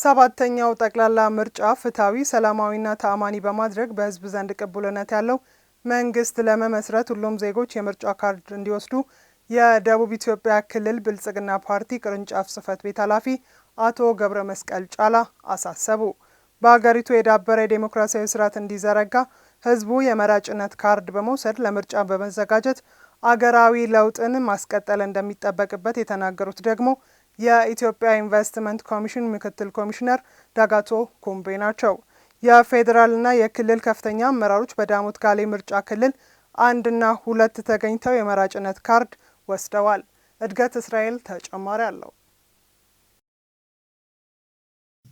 ሰባተኛው ጠቅላላ ምርጫ ፍትሃዊ ሰላማዊና ተአማኒ በማድረግ በህዝብ ዘንድ ቅቡልነት ያለው መንግስት ለመመስረት ሁሉም ዜጎች የምርጫ ካርድ እንዲወስዱ የደቡብ ኢትዮጵያ ክልል ብልጽግና ፓርቲ ቅርንጫፍ ጽህፈት ቤት ኃላፊ አቶ ገብረ መስቀል ጫላ አሳሰቡ። በአገሪቱ የዳበረ ዴሞክራሲያዊ ስርዓት እንዲዘረጋ ህዝቡ የመራጭነት ካርድ በመውሰድ ለምርጫ በመዘጋጀት አገራዊ ለውጥን ማስቀጠል እንደሚጠበቅበት የተናገሩት ደግሞ የኢትዮጵያ ኢንቨስትመንት ኮሚሽን ምክትል ኮሚሽነር ዳጋቶ ኩምቤ ናቸው። የፌዴራልና የክልል ከፍተኛ አመራሮች በዳሞት ጋሌ ምርጫ ክልል 1 እና 2 ተገኝተው የመራጭነት ካርድ ወስደዋል። እድገት እስራኤል ተጨማሪ አለው።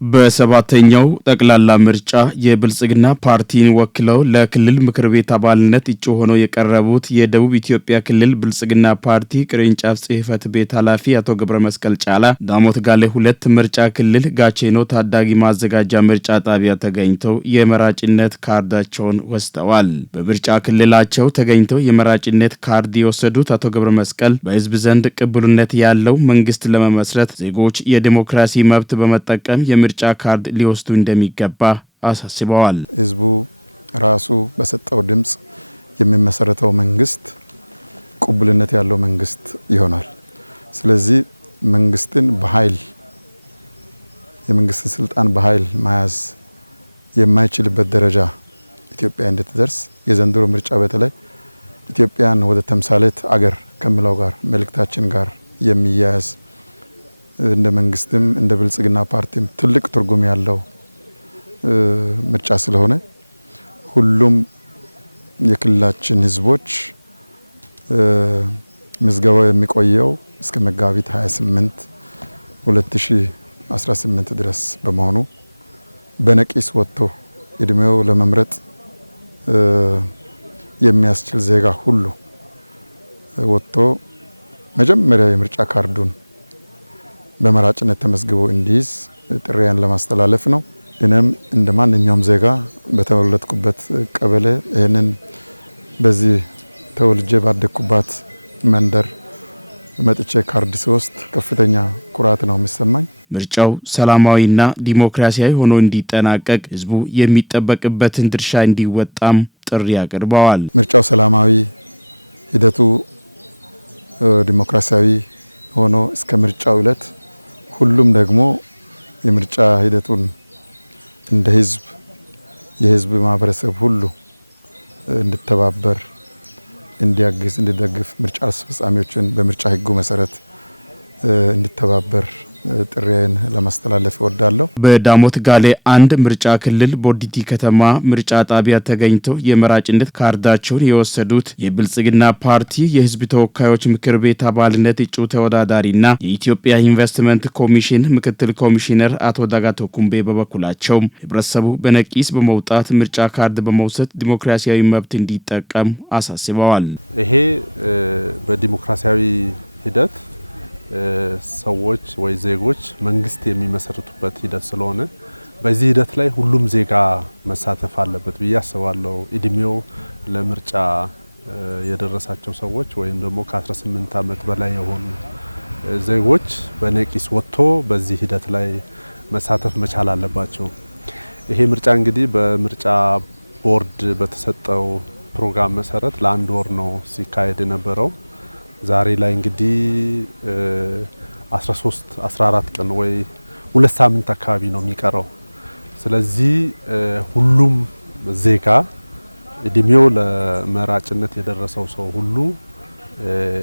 በሰባተኛው ጠቅላላ ምርጫ የብልጽግና ፓርቲን ወክለው ለክልል ምክር ቤት አባልነት እጩ ሆነው የቀረቡት የደቡብ ኢትዮጵያ ክልል ብልጽግና ፓርቲ ቅርንጫፍ ጽህፈት ቤት ኃላፊ አቶ ገብረ መስቀል ጫላ ዳሞት ጋሌ 2 ምርጫ ክልል ጋቼኖ ታዳጊ ማዘጋጃ ምርጫ ጣቢያ ተገኝተው የመራጭነት ካርዳቸውን ወስደዋል። በምርጫ ክልላቸው ተገኝተው የመራጭነት ካርድ የወሰዱት አቶ ገብረ መስቀል በህዝብ ዘንድ ቅቡልነት ያለው መንግስት ለመመስረት ዜጎች የዲሞክራሲ መብት በመጠቀም ምርጫ ካርድ ሊወስዱ እንደሚገባ አሳስበዋል። ህዝቡ ራሱ በሰጠው ድምጽ የሚመሰረተው መንግስት ቅቡልነት ያለው መንግስት ይሆናል። ስለዚህ መንግስትን በኃይል የመንግስት ስልጣን በኃይል መያዝ የማይችልበት ደረጃ ኢትዮጵያ እንድትደርስ የዘንድሮ ምርጫ በተለይ ኢትዮጵያን ወደ ተምሳሌት አገር ከሚለው ጋር መልእክታችን ጋር የሚያያዝ እንደ መንግስትም እንደ ብልጽግና ፓርቲም ትልቅ ትርጉም ያለው ምርጫ ስለሆነ ሁሉም የክልላችን ህዝቦች ምዝገባው የሚቆየው እስከ መጋቢት 28 2018 ድረስ በመሆኑ በነቂስ ወጥቶ እድሜው ለመምረጥ የሚያስችል ዜጋ ሁሉ ወጥቶ መጀመሪያ የምርጫ ካርዱን በመራጭነት ተመዝግቦ እንዲይዝ ጥሪያን ለማስተላለፍ ነው። እኔም እንደ ማንኛውም ዜጋ በተወለድኩበት ቀበሌ ይሄንን በዚህ ተወልጄ ባደኩባት መንደር መጥቼ ካርድ ሲወስድ ከፍተኛ ኩራት ነው የሚሰማኝ። ምርጫው ሰላማዊና ዲሞክራሲያዊ ሆኖ እንዲጠናቀቅ ህዝቡ የሚጠበቅበትን ድርሻ እንዲወጣም ጥሪ አቅርበዋል። ምርጫው ሰላማዊ ሂደቱ ዲሞክራሲያዊ ሆኖ እስከ ምርጫው ዕለት ሁሉም ደግሞ የምርጫ ሂደቱን እንደ ህዝብ የህዝብ ማህበረሰብ ሁሉ እንድተባበር እንዲያግዝ እንዲደግፍ ምርጫ አስፈጻሚዎችን በምርጫ ህጉ መሰረት እንድተባበር ጥሪዬን ለማስተላለፍ እወዳለሁ። በዳሞት ጋሌ 1 ምርጫ ክልል ቦዲቲ ከተማ ምርጫ ጣቢያ ተገኝተው የመራጭነት ካርዳቸውን የወሰዱት የብልጽግና ፓርቲ የህዝብ ተወካዮች ምክር ቤት አባልነት እጩ ተወዳዳሪና የኢትዮጵያ ኢንቨስትመንት ኮሚሽን ምክትል ኮሚሽነር አቶ ዳጋቶ ኩምቤ በበኩላቸው ህብረተሰቡ በነቂስ በመውጣት ምርጫ ካርድ በመውሰድ ዲሞክራሲያዊ መብት እንዲጠቀም አሳስበዋል። ይሄ በዲሞክራሲያዊ ሂደት ሰዎች ወይ ዜጎች መንግስት የሚመሰርቱበት ሂደት ስለሆነ በዚህ ሂደት ላይ ሁሉም ዜጋ መሳተፍ አለበት ብዬ አስባለሁ። እድሜው ለምርጫ የደረሳቸው ሰዎች ወይም ደግሞ ከ18 ዓመት በላይ የሆኑ ዜጎች በነቂስ ወጥቶ በዚህ ሂደት ላይ መሳተፍ መቻል አለባቸው። ይሄ ምርጫ እንግዲህ በምርጫ ቦርድ በተሰጠው ፕሮግራም መሰረት ለ1 ወር ነው ሲካሄድ የነበረው። ዛሬ ላይ እንግዲህ 14 ቀን ወይ 2 ሳምንት አካባቢ ነው የሚቀረው። ስለዚህ ሁሉም ዜጋ እድሜው ለመራጭነት የደረሰው ሰው ሁሉ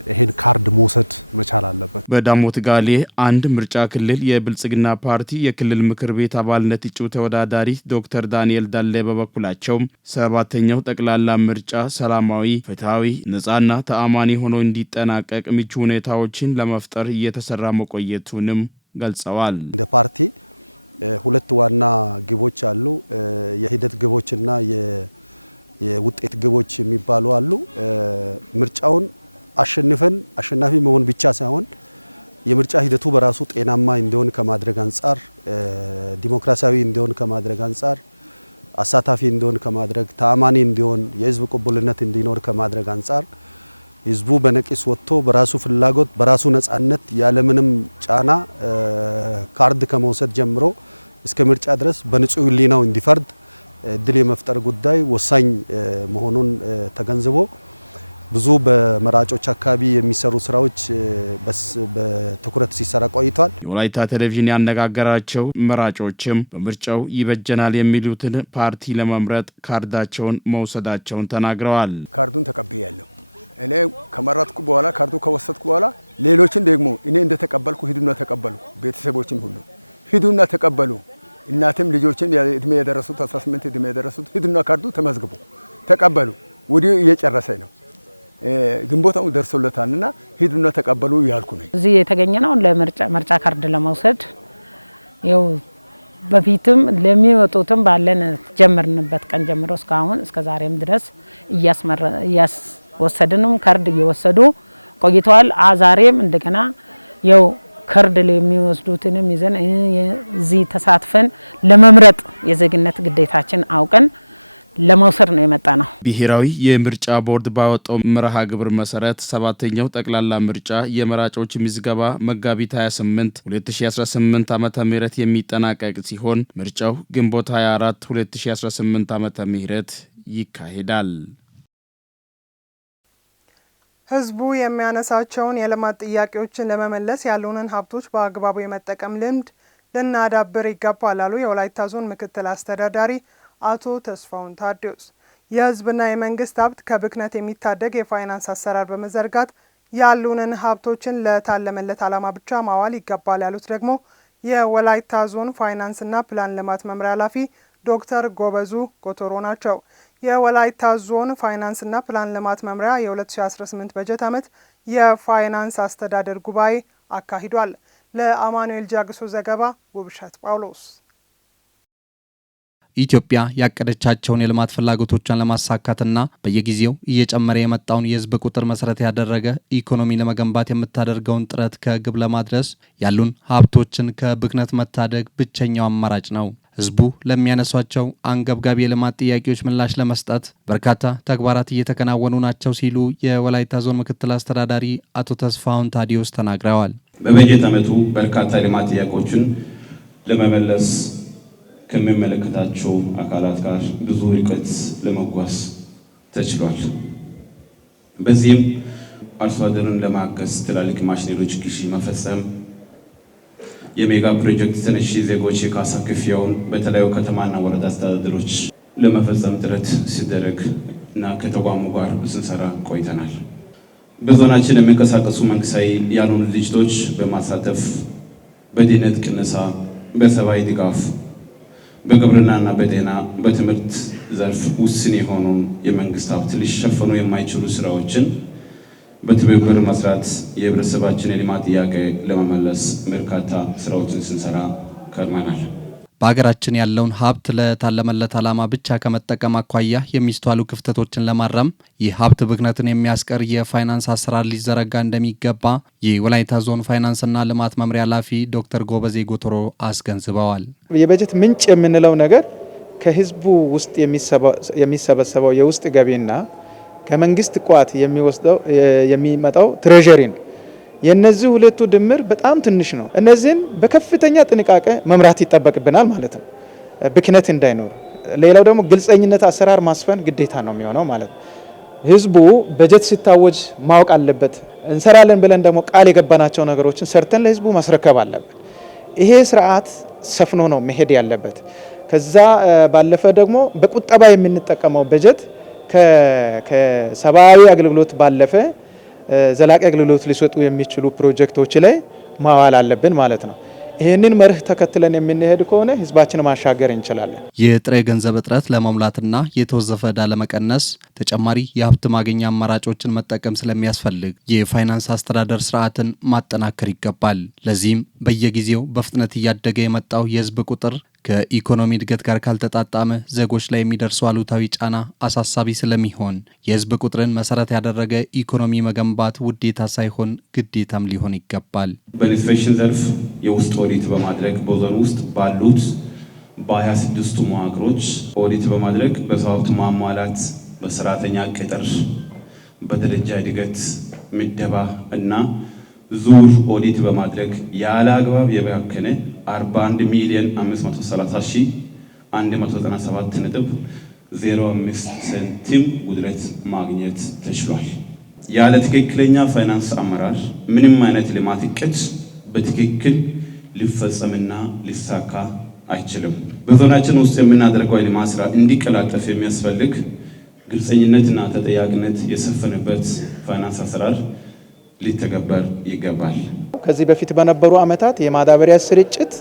ይሄን ካርድ መውሰድ መቻል አለበት። በዳሞት ጋሌ 1 ምርጫ ክልል የብልጽግና ፓርቲ የክልል ምክር ቤት አባልነት እጩ ተወዳዳሪ ዶክተር ዳንኤል ዳሌ በበኩላቸው ሰባተኛው ጠቅላላ ምርጫ ሰላማዊ፣ ፍትሃዊ፣ ነጻና ተአማኒ ሆኖ እንዲጠናቀቅ ምቹ ሁኔታዎችን ለመፍጠር እየተሰራ መቆየቱንም ገልጸዋል። እንደ ፓርቲ 2 ዋና ግቦች አሉ። የሂደት ግቦችና የውጤት ግቦች የሚባሉ አሉ። ምርጫውን አሸንፈን አሸናፊ መሆን ብቻ ሳይሆን የምርጫ ሂደቱ በራሱ ጤናማ እንዲሆን ከማድረግ አንጻር፣ ዲሞክራሲያዊ እንዲሆን ከማድረግ አንጻር፣ አሳታፊ እንዲሆን ከማድረግ፣ ተአማኒ እንዲሆን፣ የህዝብ ቅቡልነት እንዲኖር ከማድረግ አንጻር ህዝቡ በነቂስ ወጥቶ በራሱ ፍላጎት በራሱ ነጻነት ያለምንም ጫና ካርድ ከመውሰድ ጀምሮ እስከ ምርጫ ድረስ በንጹህ ሕሊናው እንዲፈርድ እድል የመፍጠር ጉዳይ ወሳኝ መሆኑን ተገንዝቦ ብዙ በመራጮች አካባቢ የሚሰሩ ስራዎች በትኩረት ሲሰራ ቆይቷል። የወላይታ ቴሌቪዥን ያነጋገራቸው መራጮችም በምርጫው ይበጀናል የሚሉትን ፓርቲ ለመምረጥ ካርዳቸውን መውሰዳቸውን ተናግረዋል። ካርዱን ተቀብያለሁ። እኔ ከመረጥኩ በኋላ ካርዱ ከወሰድኩ በኋላ ሌሎችን ደግሞ እኔ እንደተቀበልኩ ሂዱና ተቀበሉ። ቤተሰቦችን ሁሉ ሂዱና ተቀበሉ። እናትም ልጆችን እድሜ የደረሱት 18 እድሜ የደረሱት ሂዱና ካርዱ ተመዝግቡ፣ ተቀበሉ። ወዲሁ እየጨረሰ ነው። ግንቦታው ደርሶለታልና ሂዱና ተቀበሉ ያልኩ ነኝ። እዚህ የተገኘነው ለምርጫ ካርድ ለመውሰድ ያው በፊትም ለሚወጡትም ባለን ጀመርንበት ቀን ጀምሮ እስካሁን እስከ ዛሬም ድረስ እያስወሰድንም ካርድ እየወሰዱ ቆይተዋል። ዛሬም እንደገና ያው ካርድ ለሚወስዱትንም ይዘን እዚህ ተሳትፈን ለመምረጥ የዜግነት ግዴታችን አውቀን ለመውሰድ ነው የመጣ ነው። ብሔራዊ የምርጫ ቦርድ ባወጣው መርሃ ግብር መሰረት 7ኛው ጠቅላላ ምርጫ የመራጮች ምዝገባ መጋቢት 28 2018 ዓ.ም የሚጠናቀቅ ሲሆን ምርጫው ግንቦት 24 2018 ዓ.ም ይካሄዳል። ህዝቡ የሚያነሳቸውን የልማት ጥያቄዎችን ለመመለስ ያሉንን ሀብቶች በአግባቡ የመጠቀም ልምድ ልናዳብር ይገባል አሉ የወላይታ ዞን ምክትል አስተዳዳሪ አቶ ተስፋውን ታዲዮስ። የህዝብና የመንግስት ሀብት ከብክነት የሚታደግ የፋይናንስ አሰራር በመዘርጋት ያሉንን ሀብቶችን ለታለመለት ዓላማ ብቻ ማዋል ይገባል ያሉት ደግሞ የወላይታ ዞን ፋይናንስና ፕላን ልማት መምሪያ ኃላፊ ዶክተር ጎበዙ ጎቶሮ ናቸው። የወላይታ ዞን ፋይናንስና ፕላን ልማት መምሪያ የ2018 በጀት ዓመት የፋይናንስ አስተዳደር ጉባኤ አካሂዷል። ለአማኑኤል ጃግሶ ዘገባ ውብሸት ጳውሎስ። ኢትዮጵያ ያቀደቻቸውን የልማት ፍላጎቶቿን ለማሳካትና በየጊዜው እየጨመረ የመጣውን የህዝብ ቁጥር መሰረት ያደረገ ኢኮኖሚ ለመገንባት የምታደርገውን ጥረት ከግብ ለማድረስ ያሉን ሀብቶችን ከብክነት መታደግ ብቸኛው አማራጭ ነው። ህዝቡ ለሚያነሷቸው አንገብጋቢ የልማት ጥያቄዎች ምላሽ ለመስጠት በርካታ ተግባራት እየተከናወኑ ናቸው ሲሉ የወላይታ ዞን ምክትል አስተዳዳሪ አቶ ተስፋውን ታዲዮስ ተናግረዋል። በበጀት ዓመቱ በርካታ የልማት ጥያቄዎችን ለመመለስ ከሚመለከታቸው አካላት ጋር ብዙ ርቀት ለመጓዝ ተችሏል። በዚህም አርሶ አደሩን ለማገዝ ትላልቅ ማሽነሪዎች ግዢ መፈጸም፣ የሜጋ ፕሮጀክት ተነሺ ዜጎች የካሳ ክፍያውን በተለያዩ ከተማና ወረዳ አስተዳደሮች ለመፈጸም ጥረት ሲደረግ እና ከተቋሙ ጋር ስንሰራ ቆይተናል። በዞናችን የሚንቀሳቀሱ መንግስታዊ ያልሆኑ ድርጅቶች በማሳተፍ በድህነት ቅነሳ፣ በሰብአዊ ድጋፍ፣ በግብርናና በጤና፣ በትምህርት ዘርፍ ውስን የሆኑ የመንግስት ሀብት ሊሸፈኑ የማይችሉ ስራዎችን በትብብር መስራት የህብረተሰባችን የልማት ጥያቄ ለመመለስ በርካታ ስራዎችን ስንሰራ ከርመናል። በሀገራችን ያለውን ሀብት ለታለመለት ዓላማ ብቻ ከመጠቀም አኳያ የሚስተዋሉ ክፍተቶችን ለማረም የሀብት ብክነትን የሚያስቀር የፋይናንስ አሰራር ሊዘረጋ እንደሚገባ የወላይታ ዞን ፋይናንስና ልማት መምሪያ ኃላፊ ዶክተር ጎበዜ ጎቶሮ አስገንዝበዋል። የበጀት ምንጭ የምንለው ነገር ከህዝቡ ውስጥ የሚሰበሰበው የውስጥ ገቢና ከመንግስት ቋት የሚመጣው ትሬዠሪ ነው። የነዚህ ሁለቱ ድምር በጣም ትንሽ ነው። እነዚህን በከፍተኛ ጥንቃቄ መምራት ይጠበቅብናል ማለት ነው፣ ብክነት እንዳይኖር። ሌላው ደግሞ ግልጸኝነት አሰራር ማስፈን ግዴታ ነው የሚሆነው ማለት ነው። ህዝቡ በጀት ሲታወጅ ማወቅ አለበት። እንሰራለን ብለን ደግሞ ቃል የገባናቸው ነገሮችን ሰርተን ለህዝቡ ማስረከብ አለበት። ይሄ ስርዓት ሰፍኖ ነው መሄድ ያለበት። ከዛ ባለፈ ደግሞ በቁጠባ የምንጠቀመው በጀት ከሰብአዊ አገልግሎት ባለፈ ዘላቂ አገልግሎት ሊሰጡ የሚችሉ ፕሮጀክቶች ላይ ማዋል አለብን ማለት ነው። ይህንን መርህ ተከትለን የምንሄድ ከሆነ ህዝባችን ማሻገር እንችላለን። የጥሬ ገንዘብ እጥረት ለመሙላትና የተወዘፈ ዕዳ ለመቀነስ ተጨማሪ የሀብት ማግኛ አማራጮችን መጠቀም ስለሚያስፈልግ የፋይናንስ አስተዳደር ስርዓትን ማጠናከር ይገባል። ለዚህም በየጊዜው በፍጥነት እያደገ የመጣው የህዝብ ቁጥር ከኢኮኖሚ እድገት ጋር ካልተጣጣመ ዜጎች ላይ የሚደርሰው አሉታዊ ጫና አሳሳቢ ስለሚሆን የህዝብ ቁጥርን መሰረት ያደረገ ኢኮኖሚ መገንባት ውዴታ ሳይሆን ግዴታም ሊሆን ይገባል። በኢንስፔክሽን ዘርፍ የውስጥ ኦዲት በማድረግ በዞን ውስጥ ባሉት በ26ቱ መዋቅሮች ኦዲት በማድረግ በሰው ሀብት ማሟላት፣ በሰራተኛ ቅጥር፣ በደረጃ እድገት ምደባ እና ዙር ኦዲት በማድረግ ያለ አግባብ የባከነ 41 ሚሊዮን 530,197.05 ሳንቲም ጉድለት ማግኘት ተችሏል። ያለ ትክክለኛ ፋይናንስ አመራር ምንም አይነት ልማት እቅድ በትክክል ሊፈጸምና ሊሳካ አይችልም። በዞናችን ውስጥ የምናደርገው የልማት ስራ እንዲቀላጠፍ የሚያስፈልግ ግልጸኝነትና ተጠያቂነት የሰፈነበት ፋይናንስ አሰራር ሊተገበር ይገባል። ከዚህ በፊት በነበሩ ዓመታት የማዳበሪያ ስርጭት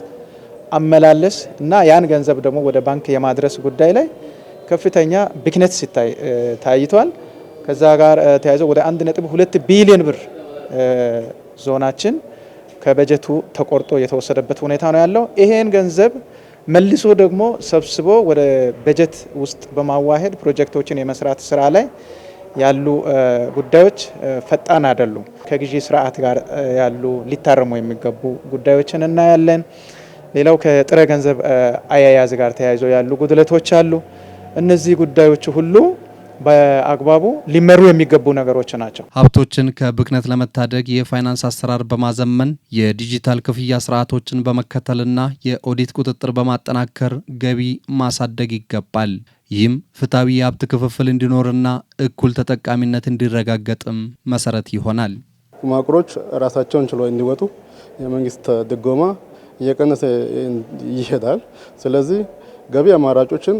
አመላለስ እና ያን ገንዘብ ደግሞ ወደ ባንክ የማድረስ ጉዳይ ላይ ከፍተኛ ብክነት ሲታይ ታይቷል። ከዛ ጋር ተያይዞ ወደ 1.2 ቢሊዮን ብር ዞናችን ከበጀቱ ተቆርጦ የተወሰደበት ሁኔታ ነው ያለው። ይሄን ገንዘብ መልሶ ደግሞ ሰብስቦ ወደ በጀት ውስጥ በማዋሄድ ፕሮጀክቶችን የመስራት ስራ ላይ ያሉ ጉዳዮች ፈጣን አይደሉም። ከግዢ ስርዓት ጋር ያሉ ሊታረሙ የሚገቡ ጉዳዮችን እናያለን። ሌላው ከጥሬ ገንዘብ አያያዝ ጋር ተያይዞ ያሉ ጉድለቶች አሉ። እነዚህ ጉዳዮች ሁሉ በአግባቡ ሊመሩ የሚገቡ ነገሮች ናቸው። ሀብቶችን ከብክነት ለመታደግ የፋይናንስ አሰራር በማዘመን የዲጂታል ክፍያ ስርዓቶችን በመከተልና የኦዲት ቁጥጥር በማጠናከር ገቢ ማሳደግ ይገባል። ይህም ፍትሐዊ የሀብት ክፍፍል እንዲኖርና እኩል ተጠቃሚነት እንዲረጋገጥም መሰረት ይሆናል። መዋቅሮች ራሳቸውን ችሎ እንዲወጡ የመንግስት ድጎማ እየቀነሰ ይሄዳል። ስለዚህ ገቢ አማራጮችን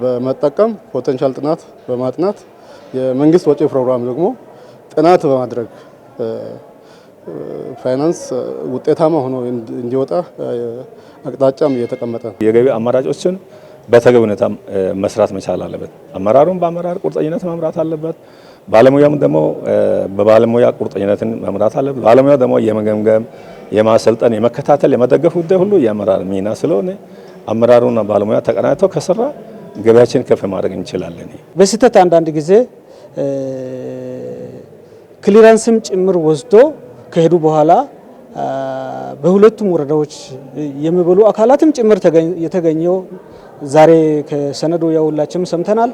በመጠቀም ፖቴንሻል ጥናት በማጥናት የመንግስት ወጪ ፕሮግራም ደግሞ ጥናት በማድረግ ፋይናንስ ውጤታማ ሆኖ እንዲወጣ አቅጣጫም እየተቀመጠ ነው። የገቢ አማራጮችን በተገቢ ሁኔታ መስራት መቻል አለበት። አመራሩን በአመራር ቁርጠኝነት መምራት አለበት። ባለሙያም ደግሞ በባለሙያ ቁርጠኝነትን መምራት አለበት። ባለሙያ ደግሞ የመገምገም፣ የማሰልጠን፣ የመከታተል፣ የመደገፍ ጉዳይ ሁሉ የአመራር ሚና ስለሆነ አመራሩና ባለሙያ ተቀናጅተው ከሰራ ገቢያችን ከፍ ማድረግ እንችላለን። በስህተት አንዳንድ ጊዜ ክሊራንስም ጭምር ወስዶ ከሄዱ በኋላ በሁለቱም ወረዳዎች የሚበሉ አካላትም ጭምር የተገኘው ዛሬ ከሰነዱ ያውላችንም ሰምተናል።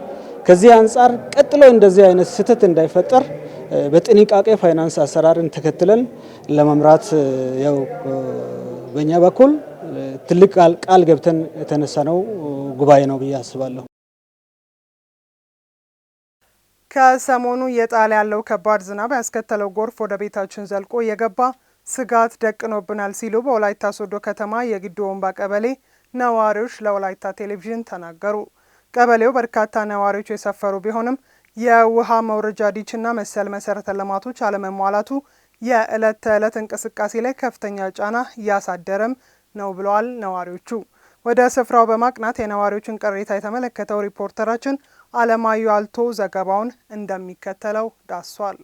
ከዚህ አንጻር ቀጥሎ እንደዚህ አይነት ስህተት እንዳይፈጠር በጥንቃቄ ፋይናንስ አሰራርን ተከትለን ለመምራት ያው በእኛ በኩል ትልቅ ቃል ገብተን የተነሳነው ጉባኤ ነው ብዬ አስባለሁ። ከሰሞኑ የጣለ ያለው ከባድ ዝናብ ያስከተለው ጎርፍ ወደ ቤታችን ዘልቆ የገባ ስጋት ደቅኖብናል ሲሉ በወላይታ ሶዶ ከተማ የጊዶ ወንባ ቀበሌ ነዋሪዎች ለወላይታ ቴሌቪዥን ተናገሩ። ቀበሌው በርካታ ነዋሪዎች የሰፈሩ ቢሆንም የውሃ መውረጃ ዲችና መሰል መሰረተ ልማቶች አለመሟላቱ የዕለት ተዕለት እንቅስቃሴ ላይ ከፍተኛ ጫና እያሳደረም ነው ብለዋል ነዋሪዎቹ። ወደ ስፍራው በማቅናት የነዋሪዎችን ቅሬታ የተመለከተው ሪፖርተራችን አለማዩ አልቶ ዘገባውን እንደሚከተለው ዳሷል።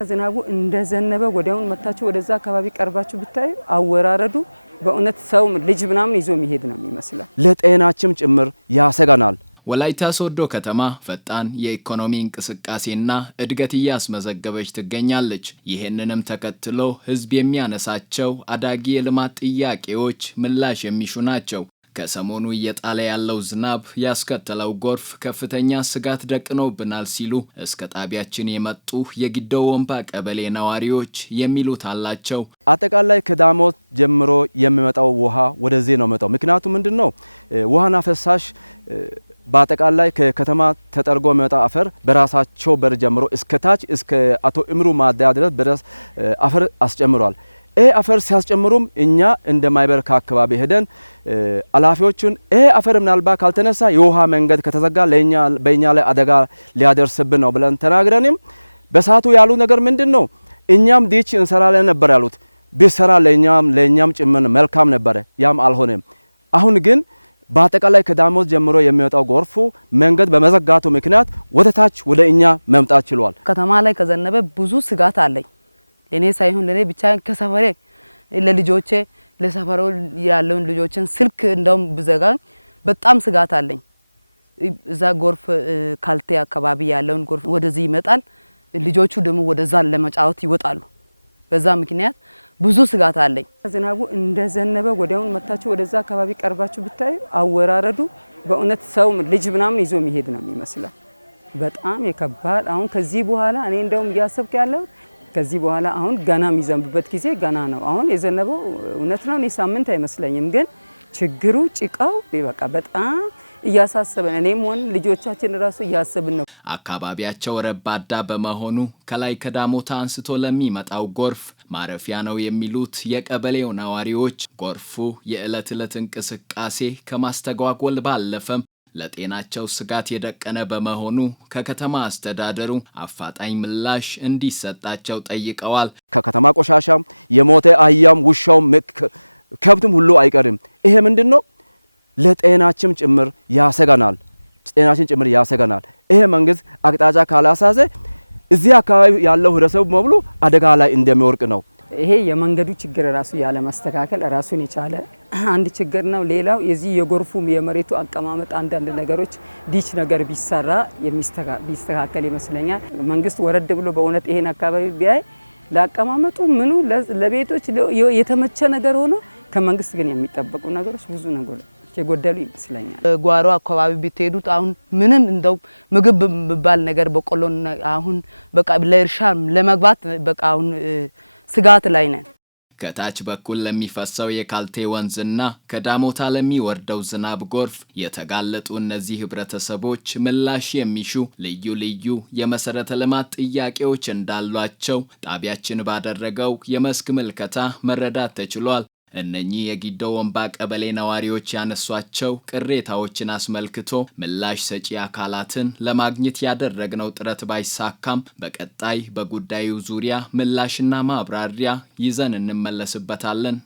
ዝናቡ እንደዘነበ ወዲያውን መታችሁ ወደዛ አካባቢ ቀርባችሁ ብታይ አወራረዱ በእውነት ሰው ልጅ ምናምን ይዞ የሚሄድ ነው የሚመስለው። ለጤናችም ጭምር ያሰጋናል። ወላይታ ሶዶ ከተማ ፈጣን የኢኮኖሚ እንቅስቃሴና እድገት እያስመዘገበች ትገኛለች። ይህንንም ተከትሎ ህዝብ የሚያነሳቸው አዳጊ የልማት ጥያቄዎች ምላሽ የሚሹ ናቸው። ከሰሞኑ እየጣለ ያለው ዝናብ ያስከተለው ጎርፍ ከፍተኛ ስጋት ደቅኖብናል ሲሉ እስከ ጣቢያችን የመጡ የጊዶ ወንባ ቀበሌ ነዋሪዎች የሚሉት አላቸው። አጠቃላይ ከዳሞት ጀምሮ የሚመጣው ውሃ ወደዚህ ነው መጣው። ምክንያቱም ምንድነው ውሃና ፈሳሽ በአጠቃላይ ከከተማ ተጠርጎ የሚመጣ አፈር በራሳቸው በር ጀምሮ እስከ ታች እስከ አቶ እምሩ ማደያ ድረስ አፈር አስጨምሯል። ይሄ አፈር ሲያስጨምሩም እኛ እንደ ማይበር አካባቢ ሄደን አላፊዎቹን ይሄ አፈር ምናልባት ካልተነሳ የውሃ መንገድ ከተዘጋ በእኛ ላይ አደጋ ሊያደርስብን ነው ብለን ተናግረንም በሳቱ ያሉ ነገር ምንድነው እኛም ዲች እንሰራለን ነበር ያሉት። ቢሰራ ለእኛም ጭምር መልካም ነበር። ያም አልሆነም። አሁን ግን በአጠቃላይ ከዳሞት ጀምሮ የሚወጣው ጎርፉ መንገድ በመዘጋቱ ምክንያት ወደ ታች ወደ እኛ መምጣት ችሏል። ከተማ ላይ ከዘነበ ብዙ ስጋት አለኝ። ለኔ ሳይሆን ለኔ ብቻ ከሰፈሬ ለልጆቼ ለሰፈሩ ያለውን ልጆችን ስልክ እንደውም ብዘጋኝ በጣም ስጋት አለኝ። እዛ ጎርፍ ካልቴ አካባቢ ያለውን ጎርፍ ወደዚህ ይመጣል። ልጆቹ ደግሞ ወደዛ ለመጫወት ይወጣሉ። በዛ ምክንያት ብዙ ስጋት አለኝ። ዝናቡ እንደዘነበ ወዲያውን መታችሁ ወደዛ አካባቢ ቀርባችሁ ብታይ አወራረዱ በእውነት ሰው ልጅ ምናምን ይዞ የሚሄድ ነው የሚመስለው። በጣም የከባድ አሁን ከዚህ በኋላ እኔ እንደውም እያሰብኩ ያለው ከዚህ በኋላ አሁን ገና የሚዘንብበት ጊዜ ገና ነው። አሁን የዘነበው እውነት ነው እኔ ሳምንት አይመስለኝም፣ ግን ችግሩ ጭቃው በቃ በጣም እያሳሰበን እኔም ሆነ ልጆቻችን ራሱ እያሰብን ነው። አካባቢያቸው ረባዳ በመሆኑ ከላይ ከዳሞታ አንስቶ ለሚመጣው ጎርፍ ማረፊያ ነው የሚሉት የቀበሌው ነዋሪዎች ጎርፉ የዕለት ዕለት እንቅስቃሴ ከማስተጓጎል ባለፈም ለጤናቸው ስጋት የደቀነ በመሆኑ ከከተማ አስተዳደሩ አፋጣኝ ምላሽ እንዲሰጣቸው ጠይቀዋል። ከከተማ ቆሻሻም የሞተ አህያም ውሻውም ከብትም ሁሉ አይቀርም። ይሄ ምንድነው? ለጤናችን ጭምር ያሰጋናል። ይሄ መንግስት አቅጣጫ ካላሳዘ እዚህ አካባቢ ያለው ህብረተሰብ በሙሉ አደጋ ላይ እንደሚወርቅ ነው። ይሄ የመንገዱ ችግር ራሱ ያለ ማስተካከል ራሱን የቻለ አንድ ችግር ነው። ሌላው የዚህ የጎርፉም የመሬቱ አቀማመጥ አንዳንድ ነገሮች ዲች ነገር ቢሰራ ቢስተካከል ይመስለኛል። መንግስት ወረድ ብሎ በእውነት ይሄን አካባቢ ቢያይ ለአቀማመጡ ምኑ ለቤቶች የተመቸ ነገር ሆኖ ከመንግስት ግን የሚጠበቁ ነገሮች ብዙ ነገሮች የጎደሉ ይመስለኛል። ጓሮ አካባቢ ቢትሄዱት አሁን ምንም እንደው ምግብ የሚባል ነገር በቆሎ አሁን በቃ ለእርሻ ለመግባት በቃ አሁን ስጋት ላይ ነን። ከታች በኩል ለሚፈሰው የካልቴ ወንዝና ከዳሞታ ለሚወርደው ዝናብ ጎርፍ የተጋለጡ እነዚህ ህብረተሰቦች ምላሽ የሚሹ ልዩ ልዩ የመሰረተ ልማት ጥያቄዎች እንዳሏቸው ጣቢያችን ባደረገው የመስክ ምልከታ መረዳት ተችሏል። እነኚህ የጊዶ ወንባ ቀበሌ ነዋሪዎች ያነሷቸው ቅሬታዎችን አስመልክቶ ምላሽ ሰጪ አካላትን ለማግኘት ያደረግነው ጥረት ባይሳካም በቀጣይ በጉዳዩ ዙሪያ ምላሽና ማብራሪያ ይዘን እንመለስበታለን።